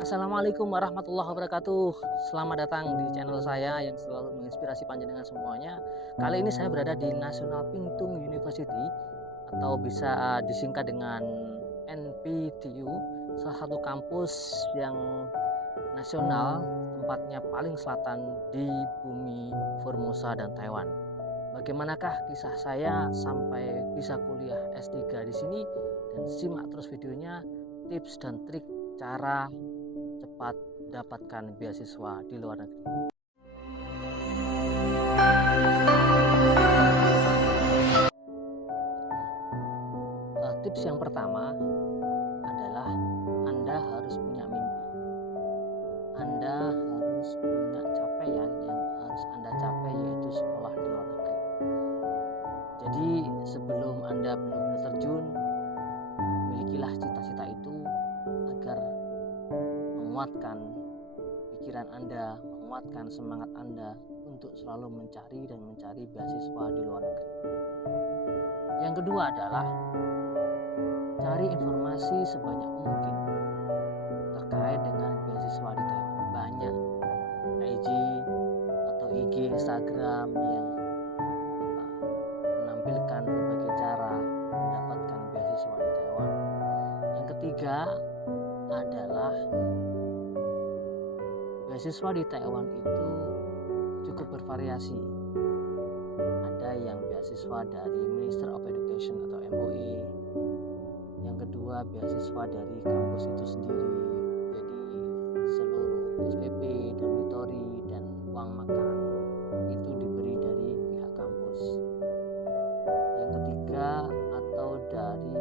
Assalamualaikum warahmatullahi wabarakatuh. Selamat datang di channel saya yang selalu menginspirasi panjenengan semuanya. Kali ini saya berada di National Pingtung University atau bisa disingkat dengan NPTU, salah satu kampus yang nasional, tempatnya paling selatan di bumi Formosa dan Taiwan. Bagaimanakah kisah saya sampai bisa kuliah S3 di sini? Dan simak terus videonya, tips dan trik cara cepat dapatkan beasiswa di luar negeri. Tips yang pertama adalah Anda harus punya mimpi. Anda harus punya capaian yang harus Anda capai, yaitu sekolah di luar negeri. Jadi sebelum Anda benar-benar terjun, milikilah cita-cita itu agar menguatkan pikiran Anda, menguatkan semangat Anda untuk selalu mencari beasiswa di luar negeri. Yang kedua adalah cari informasi sebanyak mungkin terkait dengan beasiswa di Taiwan. Banyak IG atau IG Instagram yang menampilkan berbagai cara mendapatkan beasiswa di Taiwan. Yang ketiga adalah beasiswa di Taiwan itu cukup bervariasi. Ada yang beasiswa dari Minister of Education atau MOE. Yang kedua beasiswa dari kampus itu sendiri. Jadi seluruh SPP, dormitory, dan uang makan itu diberi dari pihak kampus. Yang ketiga atau dari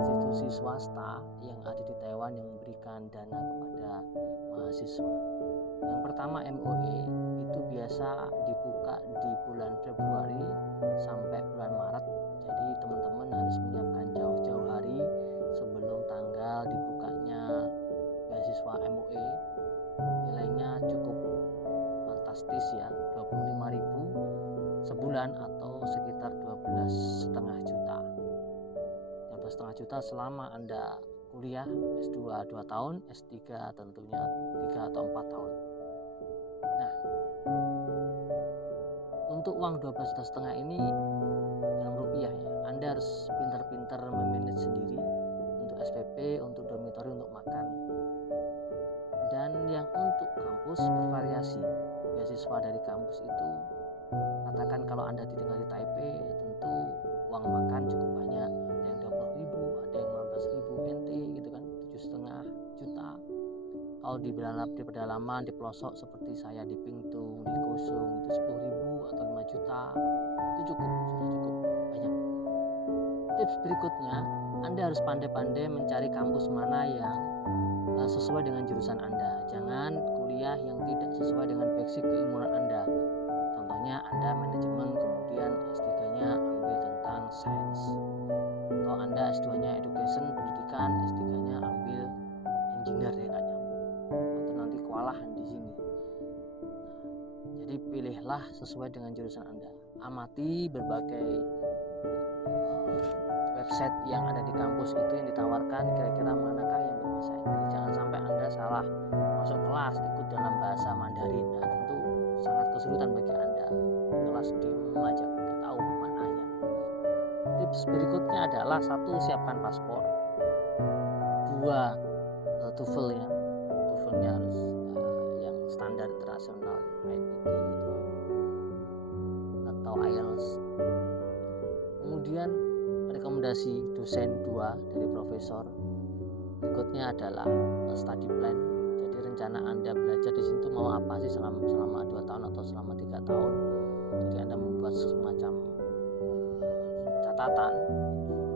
institusi swasta yang ada di Taiwan yang memberikan dana kepada mahasiswa. Yang pertama MOE itu biasa dibuka di bulan Februari sampai bulan Maret. Jadi teman-teman harus menyiapkan jauh-jauh hari sebelum tanggal dibukanya beasiswa MOE. Nilainya cukup fantastis ya, 25.000 sebulan atau sekitar 12,5 juta. 12,5 juta selama Anda kuliah S2 2 tahun, S3 tentunya 3 atau 4 tahun. Nah, untuk uang 12,5 juta ini dalam rupiah ya, Anda harus pintar-pintar memanage sendiri untuk SPP, untuk dormitory, untuk makan. Dan yang untuk kampus bervariasi. Beasiswa dari kampus itu, katakan kalau Anda tinggal di Taipei, tentu uang makan cukup banyak. Ada yang 20.000, ada yang 15.000 NT gitu kan, 7,5 juta. Kalau di pedalaman, di pelosok seperti saya di Pingtung, di Kusung, itu 10.000 atau 5 juta. Itu sudah cukup banyak. Tips berikutnya, Anda harus pandai-pandai mencari kampus mana yang sesuai dengan jurusan Anda. Jangan kuliah yang tidak sesuai dengan basic keilmuan Anda. Contohnya Anda manajemen, kemudian S3-nya ambil tentang sains. Atau Anda S2-nya education, pendidikan, S3-nya ambil engineer, ya nggak nyambung. Atau nanti kewalahan di sini. Jadi pilihlah sesuai dengan jurusan Anda. Amati berbagai website yang ada di kampus itu yang ditawarkan, kira-kira manakah yang berbahasa Inggris. Jangan sampai Anda salah masuk kelas ikut dalam bahasa Mandarin. Nah, tentu sangat kesulitan bagi Anda. Di kelas diem aja, nggak tahu mananya. Tips berikutnya adalah: 1. Siapkan paspor. 2. TOEFL ya. TOEFL-nya harus yang standar internasional, IPT itu atau IELTS. Kemudian rekomendasi dosen 2 dari profesor. Berikutnya adalah study plan. Jadi rencana Anda belajar di situ mau apa sih selama 2 tahun atau selama 3 tahun. Jadi Anda membuat semacam catatan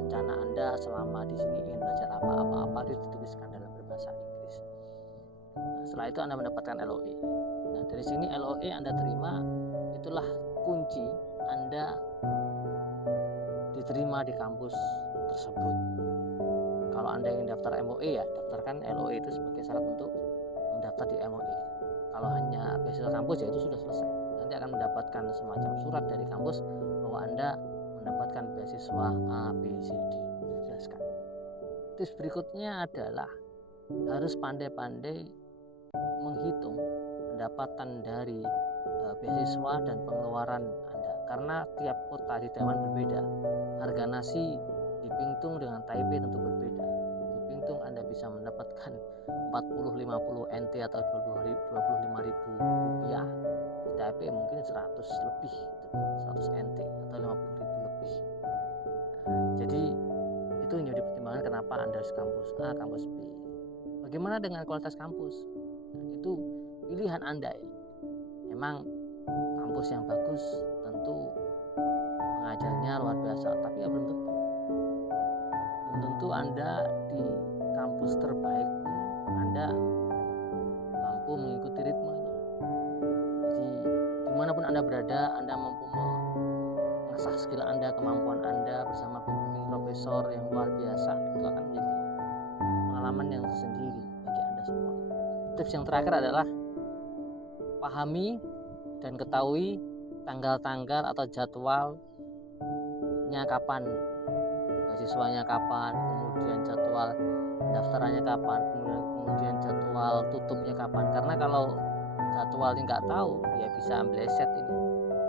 rencana Anda selama di sini ingin belajar apa itu dituliskan dalam berbahasa Inggris. Nah, setelah itu Anda mendapatkan LOE. Nah, dari sini LOE Anda terima, itulah kunci Anda diterima di kampus tersebut. Kalau Anda ingin daftar MOE ya, daftarkan LOE itu sebagai syarat untuk mendaftar di MOE. Kalau hanya beasiswa kampus ya itu sudah selesai. Nanti akan mendapatkan semacam surat dari kampus bahwa Anda mendapatkan beasiswa A, B, C, D. Dijelaskan. Tips berikutnya adalah harus pandai-pandai menghitung pendapatan dari beasiswa dan pengeluaran Anda, karena tiap kota di Taiwan berbeda. Harga nasi di Pingtung dengan Taipei tentu berbeda. Di Pingtung Anda bisa mendapatkan 40-50 NT atau 25.000 rupiah. Di Taipei mungkin 100 lebih, 100 NT atau 50.000 lebih. Jadi itu yang jadi pertimbangan kenapa Anda harus kampus A, kampus B. Bagaimana dengan kualitas kampus? Itu pilihan Anda ya. Memang kampus yang bagus tentu pengajarnya luar biasa, tapi ya belum tentu Anda di kampus terbaik pun Anda mampu mengikuti ritmenya. Jadi dimanapun Anda berada, Anda mampu mengasah skill Anda, kemampuan Anda bersama pembimbing profesor yang luar biasa. Itu akan menjadi pengalaman yang tersendiri bagi Anda semua. Tips yang terakhir adalah pahami dan ketahui tanggal-tanggal atau jadwalnya kapan, beasiswanya kapan, kemudian jadwal pendaftarannya kapan, kemudian jadwal tutupnya kapan. Karena kalau jadwalnya nggak tahu, ya bisa meleset ini.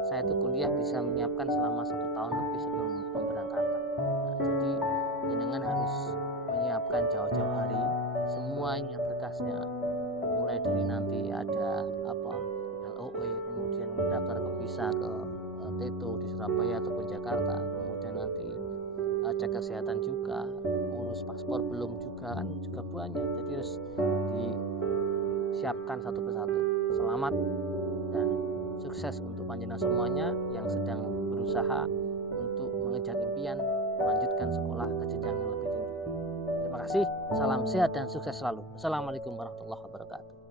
Saya tuh kuliah bisa menyiapkan selama 1 tahun lebih sebelum pemberangkatan. Jadi jenengan harus menyiapkan jauh-jauh hari semuanya, berkasnya, mulai dari nanti ada LOE, kemudian mendaftar ke visa ke Teto di Surabaya ataupun Jakarta, kemudian nanti cek kesehatan juga, urus paspor belum juga kan juga banyak. Jadi harus disiapkan satu persatu. Selamat dan sukses untuk panjenengan semuanya yang sedang berusaha untuk mengejar impian melanjutkan sekolah ke jenjang yang lebih tinggi. Terima kasih, salam sehat dan sukses selalu. Assalamualaikum warahmatullahi wabarakatuh.